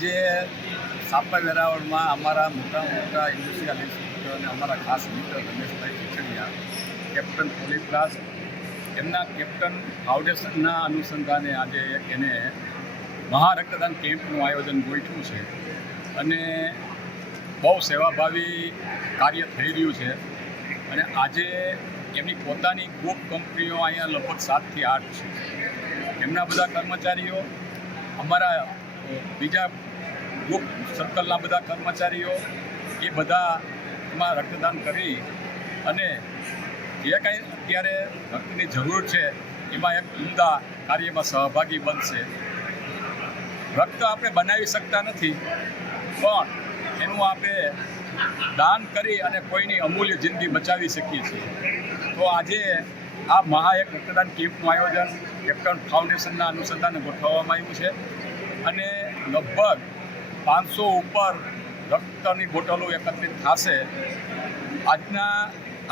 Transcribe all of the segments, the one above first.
આજે સાપા વેરાવળમાં અમારા મોટા ઇન્ડસ્ટ્રીયાલિસ્ટ અને અમારા ખાસ મિત્ર રમેશભાઈ ખીચડીયા કેપ્ટન પોલીપ્લાસ એમના કેપ્ટન ફાઉન્ડેશનના અનુસંધાને આજે એક એને મહારક્તદાન કેમ્પનું આયોજન ગોઠવ્યું છે અને બહુ સેવાભાવી કાર્ય થઈ રહ્યું છે. અને આજે એમની પોતાની ગ્રુપ કંપનીઓ અહીંયા લગભગ 7 થી 8 છે. એમના બધા કર્મચારીઓ, અમારા બીજા ગ્રુપ સર્કલના બધા કર્મચારીઓ એ બધા એમાં રક્તદાન કરી અને જે કંઈ અત્યારે રક્તની જરૂર છે એમાં એક ઉમદા કાર્યમાં સહભાગી બનશે. રક્ત આપણે બનાવી શકતા નથી, પણ એનું આપણે દાન કરી અને કોઈની અમૂલ્ય જિંદગી બચાવી શકીએ છીએ. તો આજે આ એક રક્તદાન કેમ્પનું આયોજન કેપ્ટન ફાઉન્ડેશનના અનુસંધાને ગોઠવવામાં આવ્યું છે અને લગભગ 500 ઉપર રક્તની બોટલો એકત્રિત થશે. આજના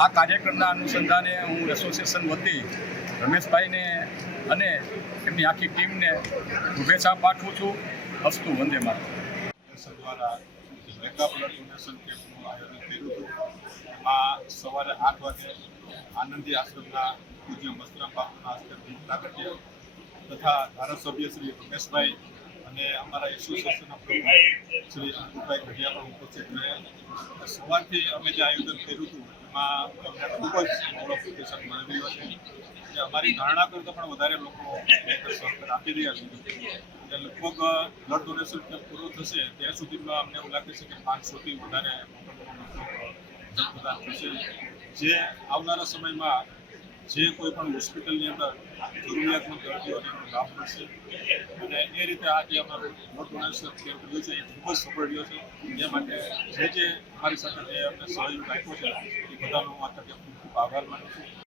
આ કાર્યક્રમના અનુસંધાને હું એસોસિએશન વતી રમેશભાઈને અને એમની આખી ટીમને શુભેચ્છા પાઠવું છું. અસ્તુ વંદે માતરમ. દ્વારા મેગા બ્લડ ડોનેશન કેમ્પનું આયોજન કર્યું હતું. એમાં સવારે 8 વાગે આનંદી આશ્રમના પૂજ્ય મસ્તરામ બાપુના હસ્તે પ્રાગટ્ય તથા ધારાસભ્ય શ્રી રમેશભાઈ અને અમારા એસોસિએશનના પ્રમુખ શ્રી અંકુરભાઈ ઘડિયા પણ ઉપસ્થિત રહ્યા. સવારથી અમે જે આયોજન કર્યું હતું એમાં અમને ખૂબ જ મોડો પ્રતિસાદ મળી રહ્યો છે કે અમારી ધારણા કરતાં પણ વધારે લોકો સહકાર આપી રહ્યા છે. લગભગ બ્લડ ડોનેશન કેમ્પ પૂરો થશે ત્યાં સુધીમાં અમને એવું લાગે છે કે 500થી વધારે રક્તદાન થશે, જે આવનારા સમયમાં જે કોઈ પણ હોસ્પિટલની અંદર જરૂરિયાતમંદ દર્દીઓને લાભ મળશે. અને એ રીતે આજે અમારું બ્લડ ડોનેશન કેમ્પ રહ્યો છે એ ખૂબ જ સફળ રહ્યો છે. એ માટે જે અમારી સાથે જે અમને સહયોગ આપ્યો છે એ બધાનો આ તકે ખૂબ ખૂબ આભાર માનું છું.